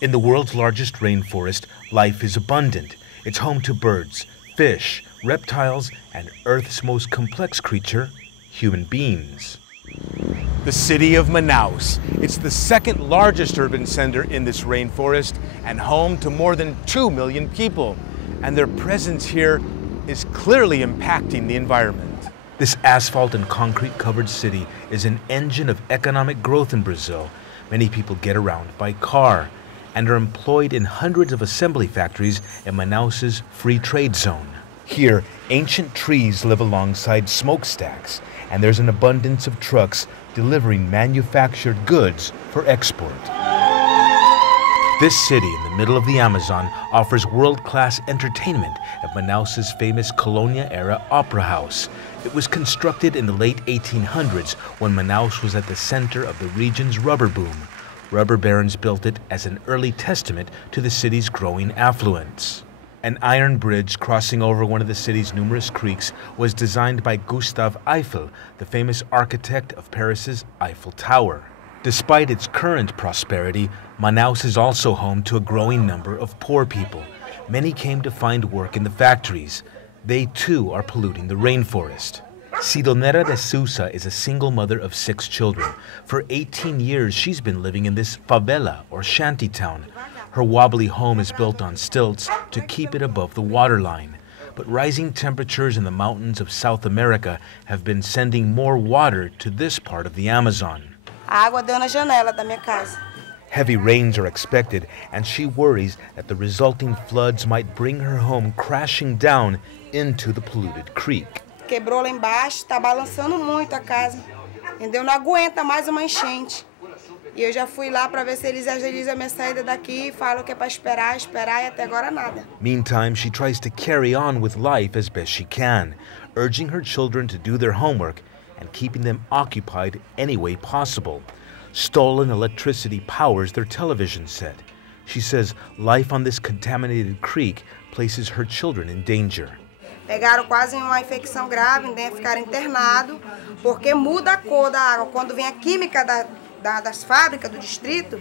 In the world's largest rainforest, life is abundant. It's home to birds, fish, reptiles, and Earth's most complex creature, human beings. The city of Manaus. It's the second largest urban center in this rainforest and home to more than 2 million people. And their presence here is clearly impacting the environment. This asphalt and concrete covered city is an engine of economic growth in Brazil. Many people get around by car and are employed in hundreds of assembly factories in Manaus's free trade zone. Here, ancient trees live alongside smokestacks, and there's an abundance of trucks delivering manufactured goods for export. This city in the middle of the Amazon offers world-class entertainment at Manaus's famous Colônia-era Opera House. It was constructed in the late 1800s when Manaus was at the center of the region's rubber boom. Rubber barons built it as an early testament to the city's growing affluence. An iron bridge crossing over one of the city's numerous creeks was designed by Gustave Eiffel, the famous architect of Paris's Eiffel Tower. Despite its current prosperity, Manaus is also home to a growing number of poor people. Many came to find work in the factories. They too are polluting the rainforest. Sidonera de Sousa is a single mother of 6 children. For 18 years, she's been living in this favela or shanty town. Her wobbly home is built on stilts to keep it above the waterline. But rising temperatures in the mountains of South America have been sending more water to this part of the Amazon. Água deu na janela da minha casa. Heavy rains are expected, and she worries that the resulting floods might bring her home crashing down into the polluted creek. Quebrou lá embaixo, está balançando muito a casa. Entendeu? Não aguenta mais uma enchente. E eu já fui lá para ver se eles agilizam a minha saída daqui, falam que é para esperar e até agora nada. Meantime, she tries to carry on with life as best she can, urging her children to do their homework and keeping them occupied any way possible. Stolen electricity powers their television set. She says life on this contaminated creek places her children in danger. Pegaram quase uma infecção grave, ficaram internados, porque muda a cor da água. Quando vem a química das fábricas do distrito,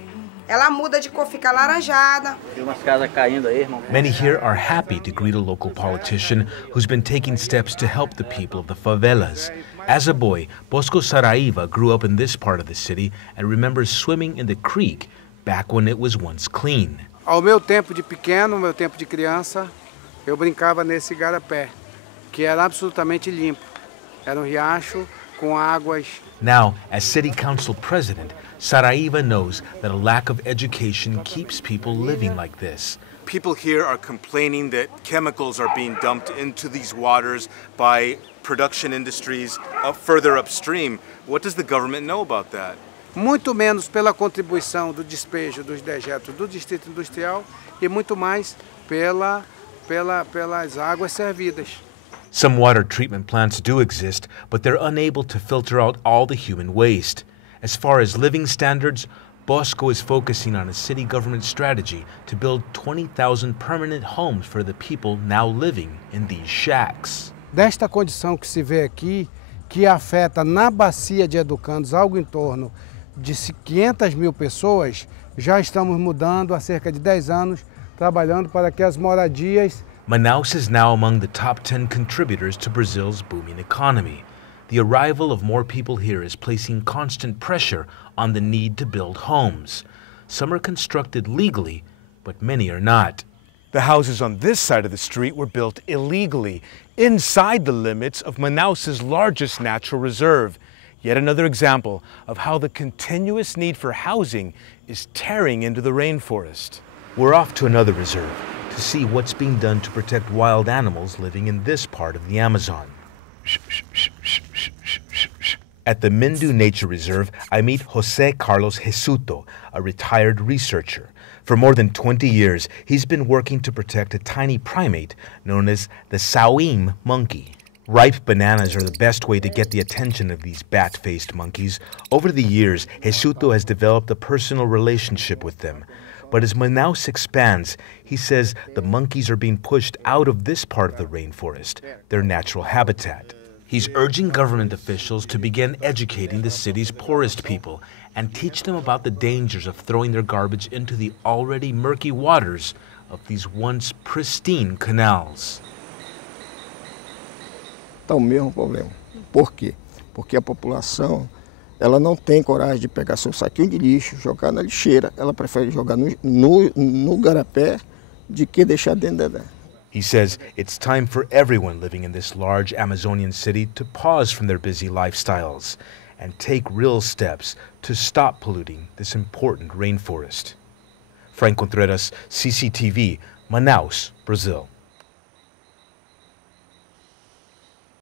ela muda de cor, fica alaranjada. Tem umas casas caindo aí, irmão. Many here are happy to greet a local politician who's been taking steps to help the people of the favelas. As a boy, Bosco Saraiva grew up in this part of the city and remembers swimming in the creek back when it was once clean. Ao meu tempo de pequeno, meu tempo de criança, eu brincava nesse igarapé, que era absolutamente limpo. Era riacho com águas. Now, as city council president, Saraiva knows that a lack of education keeps people living like this. People here are complaining that chemicals are being dumped into these waters by production industries further upstream. What does the government know about that? Muito menos pela contribuição do despejo dos dejetos do distrito industrial e muito mais pelas águas servidas. Some water treatment plants do exist, but they're unable to filter out all the human waste. As far as living standards, Bosco is focusing on a city government strategy to build 20,000 permanent homes for the people now living in these shacks. Desta condição que se vê aqui, que afeta na bacia de educandos algo em torno de 500 mil pessoas, já estamos mudando há cerca de 10 anos, trabalhando para que as moradias. Manaus is now among the top 10 contributors to Brazil's booming economy. The arrival of more people here is placing constant pressure on the need to build homes. Some are constructed legally, but many are not. The houses on this side of the street were built illegally, inside the limits of Manaus's largest natural reserve. Yet another example of how the continuous need for housing is tearing into the rainforest. We're off to another reserve to see what's being done to protect wild animals living in this part of the Amazon. At the Mindu Nature Reserve, I meet José Carlos Jesuto, a retired researcher. For more than 20 years, he's been working to protect a tiny primate known as the Sauim monkey. Ripe bananas are the best way to get the attention of these bat-faced monkeys. Over the years, Jesuto has developed a personal relationship with them. But as Manaus expands, he says the monkeys are being pushed out of this part of the rainforest, their natural habitat. He's urging government officials to begin educating the city's poorest people and teach them about the dangers of throwing their garbage into the already murky waters of these once pristine canals. Está o mesmo problema. Por quê? Porque a população ela não tem coragem de pegar seu saquinho de lixo, jogar na lixeira. Ela prefere jogar no garapé de que deixar dentro da. He says it's time for everyone living in this large Amazonian city to pause from their busy lifestyles and take real steps to stop polluting this important rainforest. Frank Contreras, CCTV, Manaus, Brazil.